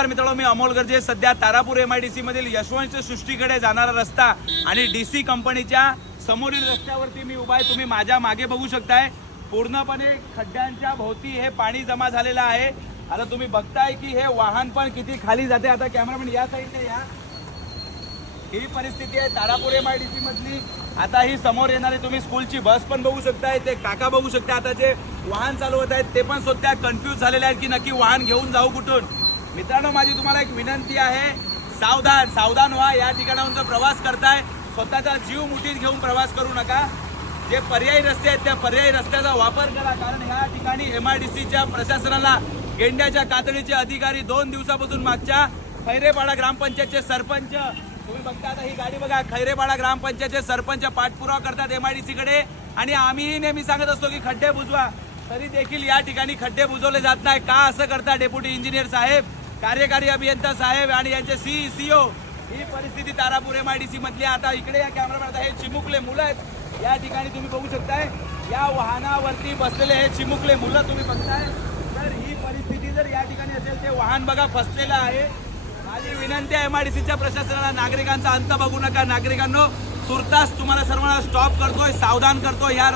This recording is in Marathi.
नमस्कार मित्रांनो, मी अमोल गर्जे. सध्या तारापूर MIDC मधील यशवंत सृष्टीकडे जाणारा रस्ता आणि DC कंपनीच्या समोरील रस्त्यावरती मी उभा आहे. तुम्ही माझ्या मागे बघू शकताय, पूर्णपणे खड्ड्यांच्या भोवती हे पाणी जमा झालेलं आहे. आता तुम्ही बघताय की हे वाहन पण किती खाली जाते. आता कॅमेरामॅन या साईडने या. ही परिस्थिती आहे तारापूर MIDC मधली. आता ही समोर येणारी तुम्ही स्कूलची बस पण बघू शकताय, ते काका बघू शकता. आता जे वाहन चालवत आहेत ते पण स्वतः कन्फ्यूज झालेले आहेत की नक्की वाहन घेऊन जाऊ कुठून. मित्रांनो, माझी तुम्हाला एक विनंती आहे, सावधान व्हा. या ठिकाणाहून जर प्रवास करताय, स्वतःचा जीव मुठीत घेऊन प्रवास करू नका. जे पर्यायी रस्ते आहेत त्या पर्यायी रस्त्याचा वापर करा, कारण या ठिकाणी MIDCच्या प्रशासनाला गेंड्याच्या कातडीचे अधिकारी 2 दिवसापासून मागच्या खैरेपाडा ग्रामपंचायतचे सरपंच, तुम्ही बघता आता ही गाडी बघा, खैरेपाडा ग्रामपंचायतचे सरपंच पाठपुरावा करतात MIDC कडे. आणि आम्ही नेहमी सांगत असतो की खड्डे बुजवा, तरी देखील या ठिकाणी खड्डे बुजवले जात नाही. का असं करता डेप्युटी इंजिनियर साहेब, कार्यकारी अभियंता साहेब आणि यांचे CEO? ही परिस्थिती तारापूर MIDC मधली. आता इकडे या कॅमेरामॅन, हे चिमुकले मुलं आहेत या ठिकाणी तुम्ही बघू शकताय. या वाहनावरती बसलेले हे चिमुकले मुलं तुम्ही बघताय. तर ही परिस्थिती जर या ठिकाणी असेल, ते वाहन बघा फसलेलं आहे. माझी विनंती आहे MIDCच्या प्रशासनाला, नागरिकांचा अंत बघू नका. नागरिकांनो, तुर्तास तुम्हाला सर्वांना स्टॉप करतोय, सावधान करतोय. या